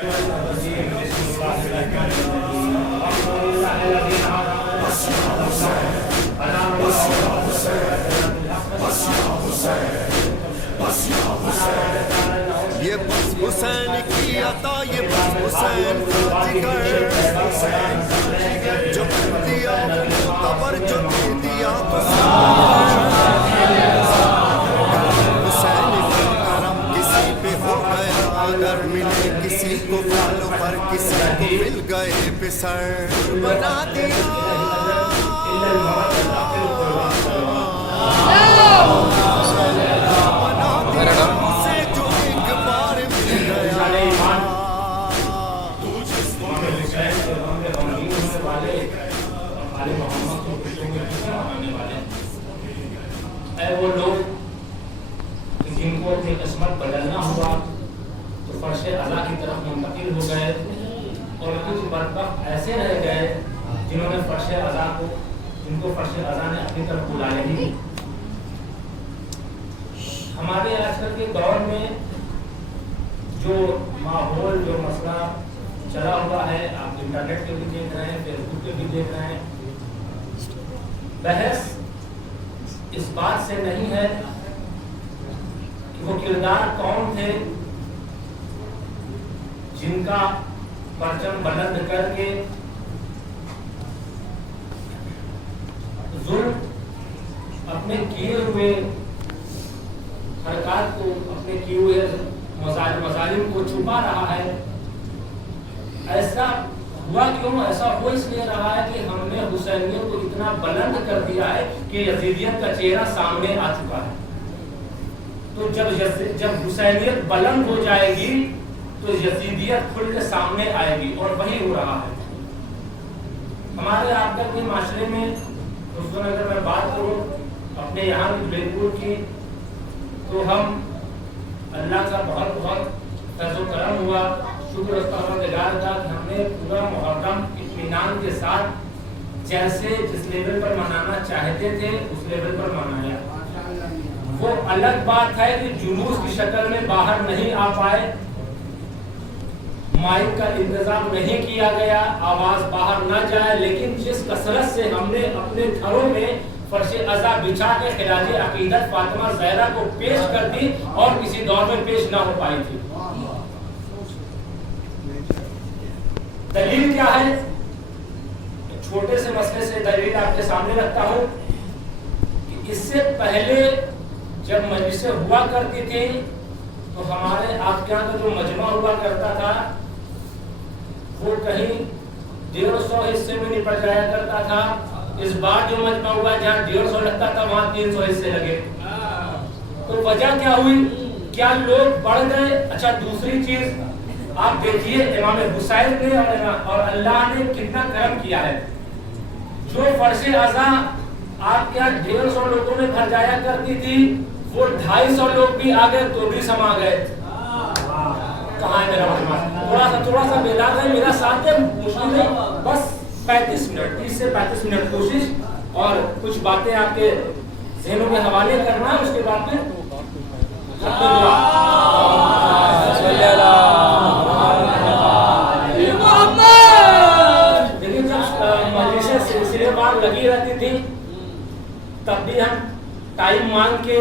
یہ بس حسین کی عطا، یہ بس حسین کا جگر، جو کر دیا وہ معتبر، جو دے دیا تو حسین کا کرم کسی پہ ہو گیا، اگر ملے کسی کو بالوں پر، کسی کو مل گئے پسر بنا دیا۔ وہ لوگ جن کو اپنی قسمت بدلنا ہوا تو فرش اعلیٰ کی طرف منتقل ہو گئے، اور کچھ بدبخت ایسے رہ گئے جنہوں نے فرش اعلیٰ کو، جن کو فرش اعلیٰ نے اپنی طرف بلایا نہیں۔ ہمارے آج کل کے دور میں جو ماحول، جو مسئلہ چلا ہوا ہے، آپ انٹرنیٹ پہ بھی دیکھ رہے ہیں، فیس بک پہ بھی دیکھ رہے ہیں، بحث اس بات سے نہیں ہے کہ وہ کردار کون تھے جن کا پرچم بلند کر کے ظلم اپنے کیے ہوئے حرکات کو، اپنے کیے ہوئے مظالم کو چھپا رہا ہے۔ ایسا ہوا کیوں؟ ایسا ہو اس لیے رہا ہے کہ ہم نے حسینیت کو اتنا بلند کر دیا ہے کہ یزیدیت کا چہرہ سامنے آ چکا ہے۔ تو جب حسینیت بلند ہو جائے گی تو یزیدیت کھل کے سامنے آئے گی، اور وہی ہو رہا ہے ہمارے آپ تک کے معاشرے میں۔ اس دن اگر میں بات کروں اپنے یہاں کی بلیپور کی، تو ہم اللہ کا بہت بہت فضل و کرم ہوا، شکر استغفار کا کہ ہم نے پورا محرم اطمینان کے ساتھ جیسے جس لیول پر منانا چاہتے تھے اس لیول پر منایا۔ وہ الگ بات ہے کہ جلوس کی شکل میں باہر نہیں آ پائے، مائک کا انتظام نہیں کیا گیا، آواز باہر نہ جائے، لیکن جس کثرت سے ہم نے اپنے گھروں میں فرش عزا بچھا کے خراج عقیدت فاطمہ زہرا کو پیش کر دی، اور کسی دور میں پیش نہ ہو پائی تھی۔ دلیل کیا ہے؟ چھوٹے سے مسئلے سے دلیل آپ کے سامنے رکھتا ہوں کہ اس سے پہلے جب مجلسیں ہوا کرتی تھی تو ہمارے آپ کے یہاں کا جو مجمع ہوا کرتا تھا وہ کہیں 150 حصے میں نپٹ جایا کرتا تھا۔ اس بار جو مجمع ہوا جہاں 150 لگتا تھا وہاں 300 حصے لگے۔ تو وجہ کیا ہوئی؟ کیا لوگ بڑھ گئے؟ اچھا، دوسری چیز آپ دیکھیے امام حسین نے اور اللہ نے کتنا کرم کیا ہے۔ جو فرش عزا آپ کے یہاں 150 لوگوں میں بھر جایا کرتی تھی، وہ 250 لوگ بھی آ گئے تو بھی سما گئے۔ کہاں ہے میرا مجمع؟ تھوڑا سا بیدار ہے، میرا ساتھ ہے، مشکل ہے، بس 35 منٹ، 30 سے 35 منٹ کوشش، اور کچھ باتیں آپ کے ذہنوں کے حوالے کرنا ہے، اس کے بعد میں لگی رہتی تھی تب بھی ہم ٹائم مانگ کے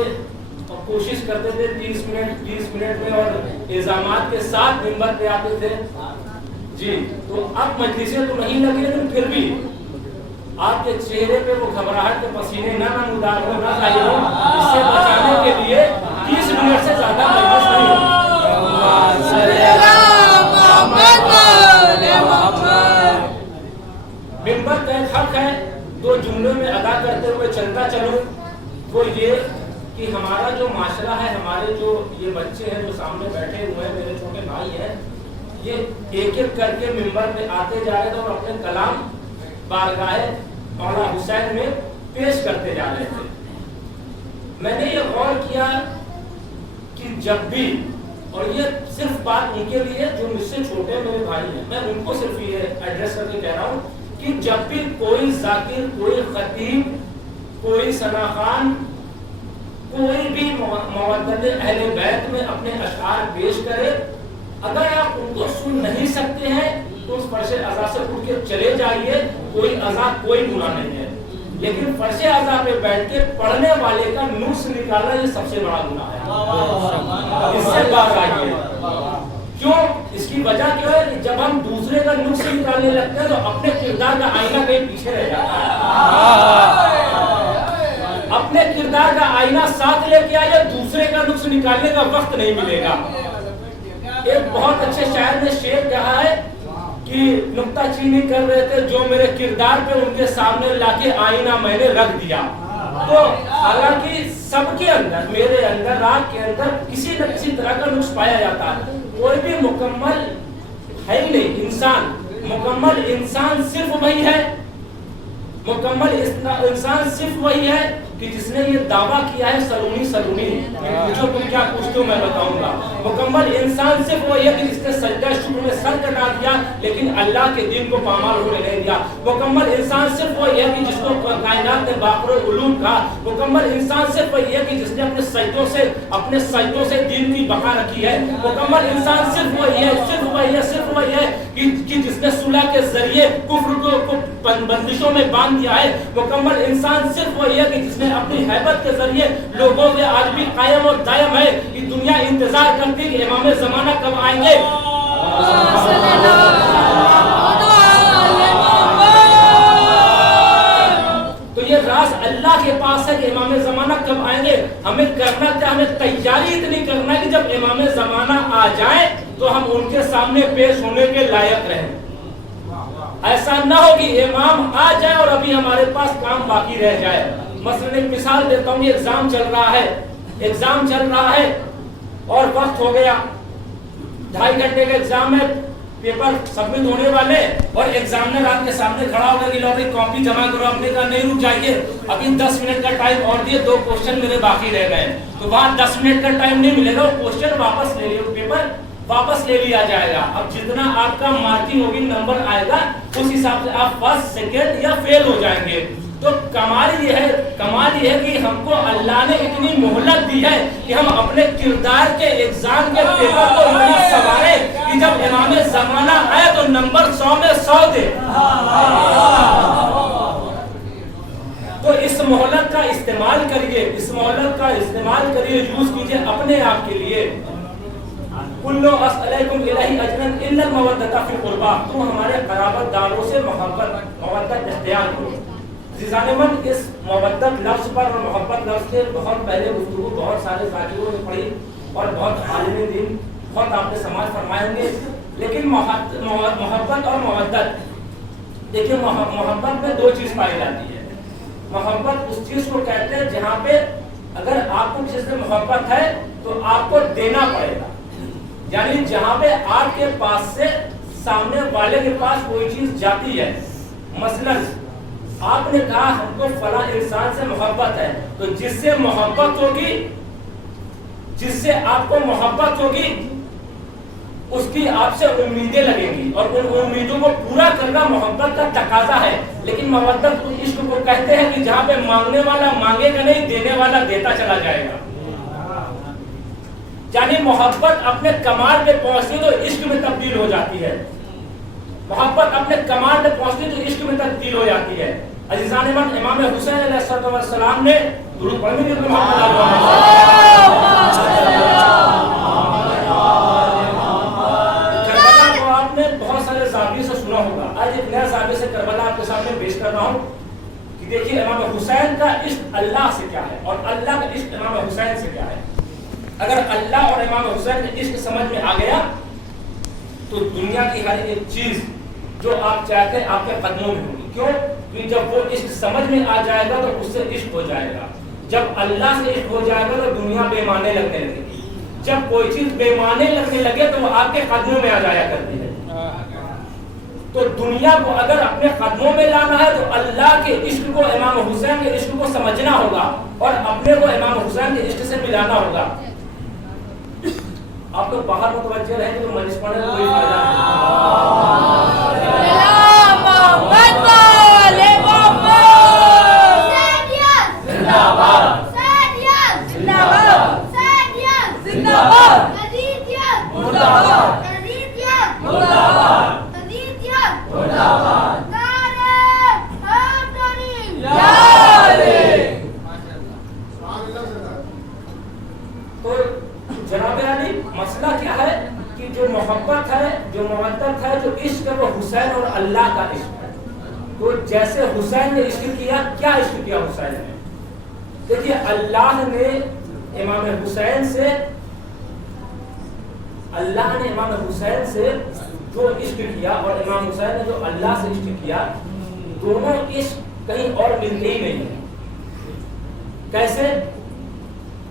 کوشش کرتے تھے 30 منٹ میں، اور الزامات کے ساتھ منبر پہ آتے تھے جی۔ تو اب مجلسیں تو نہیں لگی، لیکن پھر بھی آپ کے چہرے پہ وہ گھبراہٹ کے پسینے نہ نمودار ہو، نہ ظاہر ہو، اس سے بچانے کے لیے 30 منٹ سے زیادہ مجلس نہیں ہو۔ منبر کا ایک حق ہے، 2 جملوں میں ادا کرتے ہوئے چلتا چلوں، وہ یہ کہ ہمارا جو معاشرہ ہے، ہمارے جو یہ بچے ہیں جو سامنے بیٹھے ہوئے ہیں، میرے چھوٹے بھائی ہیں، یہ ایک ایک کر کے منبر پہ آتے جا رہے تھے اور اپنے کلام بارگاہ مولا حسین میں پیش کرتے جا رہے تھے۔ میں نے یہ غور کیا کہ جب بھی، اور یہ صرف بات ان کے لیے جو مجھ سے چھوٹے میرے بھائی ہیں، میں ان کو صرف یہ ایڈریس کر کے کہہ رہا ہوں کہ جب بھی کوئی ذاکر، کوئی خطیب، کوئی ثناخوان، کوئی بھی مودد اہل بیت میں اپنے اشعار پیش کرے اگر آپ ان کو سن نہیں سکتے ہیں تو اس فرش اعضاء سے اٹھ کے چلے جائیے، کوئی اعضاء کوئی گناہ نہیں ہے، لیکن فرش اعضاء پہ بیٹھ کے پڑھنے والے کا نقص نکالنا یہ سب سے بڑا گناہ ہے، اس سے باز آئیے۔ کیوں؟ اس کی وجہ کیا ہے کہ جب ہم دوسرے کا نقص نکالنے لگتے ہیں تو اپنے کردار کا آئینہ کہیں پیچھے رہ جاتا ہے۔ اپنے کردار کا آئینہ ساتھ لے کے آئیے، دوسرے کا نقص نکالنے کا وقت نہیں ملے گا۔ ایک بہت اچھے شاعر نے شعر کہا ہے کہ نکتہ چینی کر رہے تھے جو میرے کردار پہ، ان کے سامنے لا کے آئینہ میں نے رکھ دیا۔ تو حالانکہ سب کے اندر، میرے اندر، آپ کے اندر کسی نہ کسی طرح کا نقص پایا جاتا ہے، کوئی بھی مکمل ہے ہی نہیں انسان۔ مکمل انسان صرف وہی ہے، مکمل انسان صرف وہی ہے کہ جس نے یہ دعویٰ کیا ہے سلونی سلونی، پوچھو تم کیا پوچھتے ہو میں بتاؤں گا۔ مکمل انسان صرف وہی ہے کہ جس نے سجدہ شکر میں سر کٹا دیا لیکن اللہ کے دین کو پامال ہونے نہیں دیا۔ مکمل انسان صرف وہی ہے کہ جس کو کائنات نے باقر العلوم کہا۔ مکمل انسان صرف وہی ہے کہ جس نے اپنے سجدوں سے دین کی بقا رکھی ہے۔ مکمل انسان صرف وہی ہے کہ جس نے صلح کے ذریعے کفر کو بندشوں میں باندھ دیا ہے۔ مکمل انسان صرف وہی ہے کہ جس نے اپنی حیبت کے ذریعے لوگوں میں آج بھی قائم اور دائم ہے کہ دنیا انتظار کرتی کہ امام زمانہ کب آئیں گے۔ تو یہ راز اللہ کے پاس ہے کہ امام زمانہ کب آئیں گے۔ ہمیں کرنا کیا؟ ہمیں تیاری اتنی کرنا ہے کہ جب امام زمانہ آ جائیں تو ہم ان کے سامنے پیش ہونے کے لائق رہیں۔ ایسا نہ ہو کہ امام آ جائے اور ابھی ہمارے پاس کام باقی رہ جائے۔ مثلا ایک مثال دیتا ہوں، یہ ایگزام چل رہا ہے اور وقت ہو گیا، 2.5 گھنٹے کا ایگزام ہے، پیپر سبمٹ ہونے والے اور ایگزامنر آپ کے سامنے کھڑا ہوگا کہ لو اپنی کاپی جمع کرو۔ آپ نے کہا نہیں رک جائیے، ابھی 10 منٹ کا ٹائم اور دیے، 2 کوشچن میرے باقی رہ گئے، تو وہاں 10 منٹ کا ٹائم نہیں ملے گا، وہ کوشچن واپس لے لیے، پیپر واپس لے لیا جائے گا۔ اب جتنا آپ کا مارکنگ ہوگی، نمبر آئے گا، اس حساب سے آپ فرسٹ، سیکنڈ یا فیل ہو جائیں گے۔ تو کمال یہ ہے کہ ہم کو اللہ نے اتنی مہلت دی ہے کہ ہم اپنے کردار کے ایگزام کے پیپر کو اتنی سنوارے کہ جب امام زمانہ آئے تو نمبر 100 میں 100 دے۔ تو اس مہلت کا استعمال کریے، یوز کیجئے اپنے آپ کے لیے۔ کلو اسألیکم الہی اجرن الا المودۃ فی القربى، تم ہمارے قرابت داروں سے محبت اختیار کرو۔ عزیزان من، اس مودت لفظ پر اور محبت لفظ کے بہت پہلے گفتگو بہت سارے ذاکروں نے پڑھی اور بہت عالم دین بہت آپ نے سماعت فرمائے ہوں گے، لیکن محبت اور مودت، دیکھیے محبت میں 2 چیز پائی جاتی ہے۔ محبت اس چیز کو کہتے ہیں جہاں پہ اگر آپ کو کسی سے محبت ہے تو آپ کو دینا پڑے گا، یعنی جہاں پہ آپ کے پاس سے سامنے والے کے پاس کوئی چیز جاتی ہے۔ مثلا آپ نے کہا ہم کو فلاں انسان سے محبت ہے، تو جس سے محبت ہوگی، جس سے آپ کو محبت ہوگی، اس کی آپ سے امیدیں لگیں گی اور ان امیدوں کو پورا کرنا محبت کا تقاضا ہے۔ لیکن محبت عشق کو کہتے ہیں کہ جہاں پہ مانگنے والا مانگے گا نہیں، دینے والا دیتا چلا جائے گا۔ یعنی محبت اپنے کمال پہ پہنچتی تو عشق میں تبدیل ہو جاتی ہے، محبت اپنے کمال پہ پہنچتی تو عشق میں تبدیل ہو جاتی ہے۔ عزیزان من، امام حسین علیہ السلام نے درود پڑھنے کے لیے کربلا کو آپ نے بہت سارے زاویے سے سنا ہوگا، آج ایک نیا زاویے سے کربلا آپ کے سامنے پیش کر رہا ہوں کہ دیکھیے امام حسین کا عشق اللہ سے کیا ہے اور اللہ کا عشق امام حسین سے کیا ہے۔ اگر اللہ اور امام حسین کا عشق سمجھ میں آ گیا تو دنیا کی ہر ایک چیز جو آپ چاہتے ہیں آپ کے قدموں میں ہوگی۔ کیوں؟ کہ جب وہ عشق سمجھ میں آ جائے گا تو اس سے عشق ہو جائے گا، جب اللہ سے عشق ہو جائے گا تو دنیا بے معنی لگنے لگے گی، جب کوئی چیز بے معنی لگنے لگے تو وہ آپ کے قدموں میں آ جایا کرتی ہے۔ تو دنیا کو اگر اپنے قدموں میں لانا ہے تو اللہ کے عشق کو، امام حسین کے عشق کو سمجھنا ہوگا اور اپنے کو امام حسین کے عشق سے ملانا ہوگا۔ آپ لوگ باہر متوجہ رہیں گے تو مجلس پڑھنے میں کوئی فائدہ نہیں۔ مودت ہے جو عشق ہے وہ حسین اور اللہ کا عشق ہے. تو جیسے حسین نے عشق کیا, کیا عشق کیا حسین نے؟ دیکھیے اللہ نے امام حسین سے جو عشق کیا اور امام حسین نے جو اللہ سے عشق کیا, دونوں عشق کہیں اور ملتے ہی نہیں ہیں. کیسے؟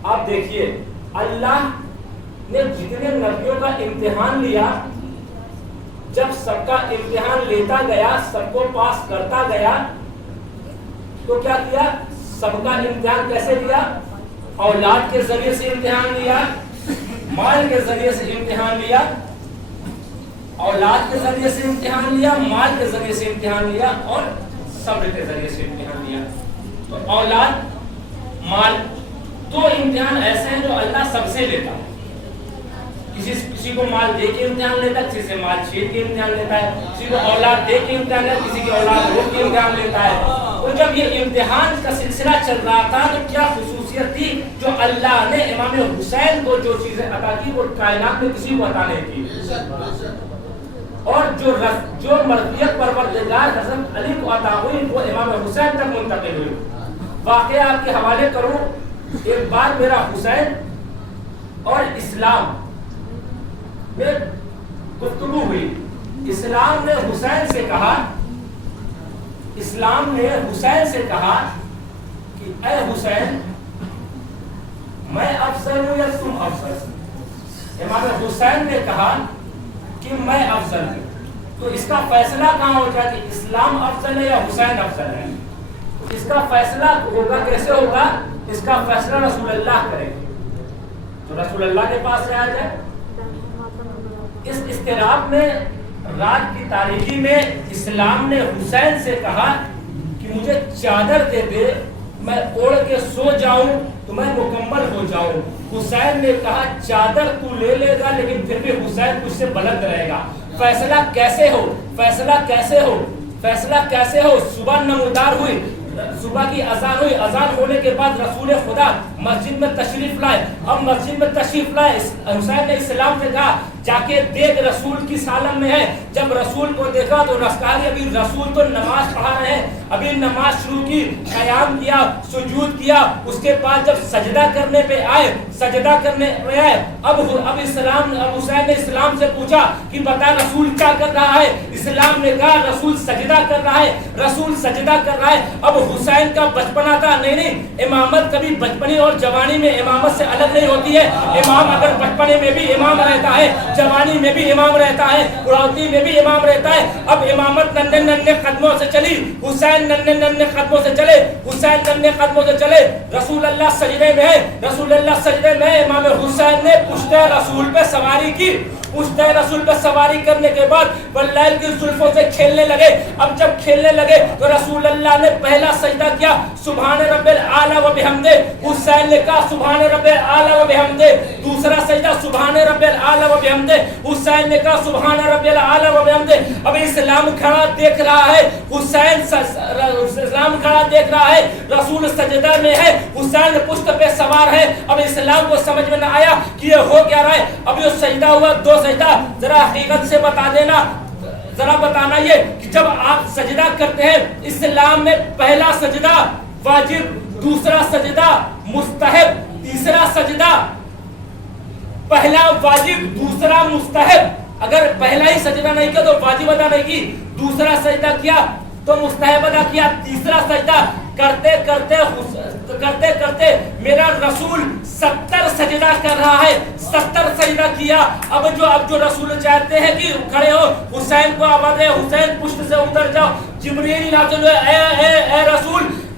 آپ دیکھیے, اللہ نے جتنے نبیوں کا امتحان لیا, جب سب کا امتحان لیتا گیا, سب کو پاس کرتا گیا, تو کیا کیا؟ سب کا امتحان کیسے لیا؟ اولاد کے ذریعے سے امتحان لیا, مال کے ذریعے سے امتحان لیا, اولاد کے ذریعے سے امتحان لیا, مال کے ذریعے سے امتحان لیا, اور صبر کے ذریعے سے امتحان لیا. تو اولاد, مال, دو امتحان ایسے ہیں جو اللہ سب سے لیتا ہے. کسی کو مال دے کے امتحان لیتا ہے, کسی سے مال چھین کے امتحان لیتا ہے, کسی کو اولاد دے کے امتحان لیتا ہے, کسی کی اولاد روک کے امتحان لیتا ہے. تو جب یہ امتحان کا سلسلہ چل رہا تھا تو کیا خصوصیت تھی جو اللہ نے امام حسین کو جو چیزیں عطا کی وہ کائنات میں کسی کو عطا نہیں کی, اور جو مرضیت پروردگار حضرت علی کو عطا ہوئی وہ امام حسین تک منتقل ہوئی. واقعہ آپ کے حوالے کروں, ایک بار میرا حسین اور اسلام میں گفتگو ہوئی. اسلام نے حسین سے کہا کہ اے حسین, میں افضل ہوں یا تم افضل؟ امام حسین نے کہا کہ میں افضل ہوں. تو اس کا فیصلہ کہاں ہو جائے کہ اسلام افضل ہے یا حسین افضل ہے؟ اس کا فیصلہ ہوگا, کیسے ہوگا؟ اس کا فیصلہ رسول اللہ کریں گے. تو رسول اللہ کے پاس سے آ جائے. اس اضطراب میں, رات کی تاریکی میں اسلام نے حسین سے کہا کہ مجھے چادر دے دے, میں اوڑھ کے سو جاؤں تو میں مکمل ہو جاؤں. حسین نے کہا چادر تو لے لے گا لیکن پھر بھی حسین تجھ سے بلند رہے گا. فیصلہ کیسے ہو؟ صبح نمودار ہوئی, صبح کی اذان ہوئی, اذان ہونے کے بعد رسول خدا مسجد میں تشریف لائے. اب مسجد میں تشریف لائے, حسین نے اسلام سے کہا جا کے دیکھ رسول کی سالم میں ہے. جب رسول کو دیکھا تو ابھی رسول تو نماز پڑھا رہے ہیں, ابھی نماز شروع کی, قیام کیا, سجود کیا, اس کے بعد جب سجدہ کرنے پہ آئے, اب حسین نے اسلام سے پوچھا کہ بتا رسول کیا کر رہا ہے؟ اسلام نے کہا رسول سجدہ کر رہا ہے. اب حسین کا بچپنا تھا, نہیں, امامت کبھی بچپنی اور جوانی میں امامت سے الگ نہیں ہوتی ہے. امام اگر بچپنے میں بھی امام رہتا ہے, جوانی میں بھی امام رہتا ہے, بڑھوتی میں بھی امام رہتا ہے. اب امامت ننھے قدموں سے چلی, حسین ننھے قدموں سے چلے. رسول اللہ سجدے میں ہے, امام حسین نے پشت رسول پہ سواری کی. رسول پہ سواری کرنے کے بعد واللیل کی زلفوں سے کھیلنے لگے. اب جب کھیلنے لگے تو رسول اللہ نے پہلا سجدہ کیا سبحان رب الاعلی و بحمدہ. حسین نے کہا سبحان رب الاعلی و بحمدہ. دوسرا سجدہ سبحان رب الاعلی و بحمدہ. حسین نے کہا سبحان رب الاعلی و بحمدہ. اب اسلام کھڑا دیکھ رہا ہے, رسول سجدہ میں ہے, حسین پشت پہ سوار ہے. اب اسلام کو سمجھ میں نہ آیا کہ یہ ہو کیا رہا ہے. اب یہ سجدہ ہوا, دو سجدہ, ذرا حقیقت سے بتا دینا, ذرا بتانا یہ کہ جب آپ سجدہ کرتے ہیں اسلام میں پہلا سجدہ واجب, دوسرا سجدہ مستحب, تیسرا سجدہ پہلا واجب دوسرا مستحب. اگر پہلا ہی سجدہ نہیں کیا تو واجب ادا نہیں کی, دوسرا سجدہ کیا تو مستحب ادا کیا, تیسرا سجدہ کرتے کرتے میرا رسول 70 سجدہ کر رہا ہے, 70 سجدہ کیا. اب جو رسول چاہتے ہیں کہ کھڑے ہو, حسین کو آواز ہے حسین پشت سے اتر جاؤ. جبریل نازل ہوئے,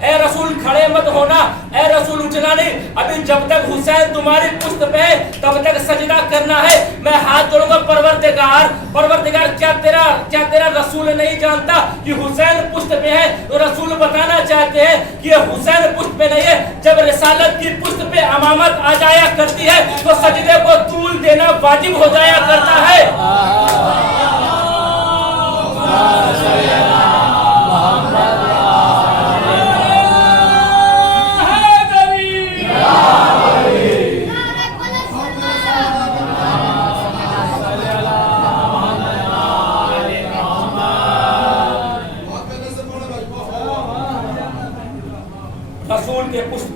اے رسول کھڑے مت ہونا, اے رسول اٹھنا نہیں. ابھی جب تک حسین تمہاری پشت پہ ہے تب تک سجدہ کرنا ہے. میں ہاتھ جوڑوں گا پروردگار کیا تیرا رسول نہیں جانتا کہ حسین پشت پہ ہے؟ تو رسول بتانا چاہتے ہیں کہ یہ حسین پشت پہ نہیں ہے. جب رسالت کی پشت پہ امامت آ جایا کرتی ہے تو سجدے کو طول دینا واجب ہو جایا کرتا ہے.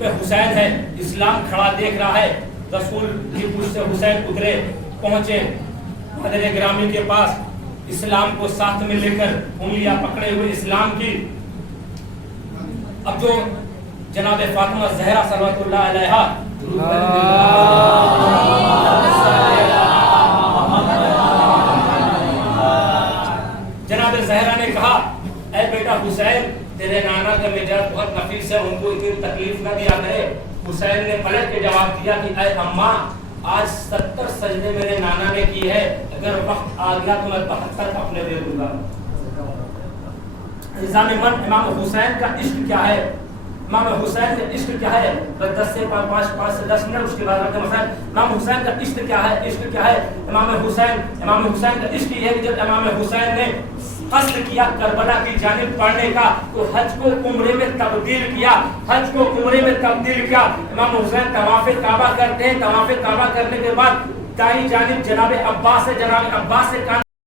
پہ حسین ہے، اسلام کھڑا دیکھ رہا ہے۔ رسول کی پوچھ سے حسین اترے، پہنچے حضرت گرامی کے پاس، اسلام کو ساتھ میں لے کر انگلیاں پکڑے ہوئے اسلام کی۔ اب جو جناب فاطمہ زہرا صلوات اللہ علیہا جناب زہرا نے کہا اے بیٹا حسین، تیرے نانا کا مزاج بہت نفیس ہے، ان کو اتنی تکلیف نہ دیا کرے۔ حسین نے پلٹ کے جواب دیا کہ اے اماں، آج 70 سجدے میرے نانا نے کی ہے، اگر وقت آ گیا تو میں 72 اپنے دے دوں گا۔ نظام من امام حسین کا عشق کیا ہے؟ امام حسین کا عشق کیا ہے؟ بس 10 سے 5 سے 10 منٹ اس کے بعد رکھتے ہیں۔ امام حسین کا عشق کیا ہے؟ عشق کیا ہے؟ امام حسین کا عشق یہ ہے کہ جب امام حسین نے قصد کیا کربلا کی جانب پڑھنے کا تو حج کو عمرے میں تبدیل کیا، حج کو عمرے میں تبدیل کیا۔ امام حسین طواف کعبہ کرتے ہیں، طواف کعبہ کرنے کے بعد دائیں جانب جناب عباس سے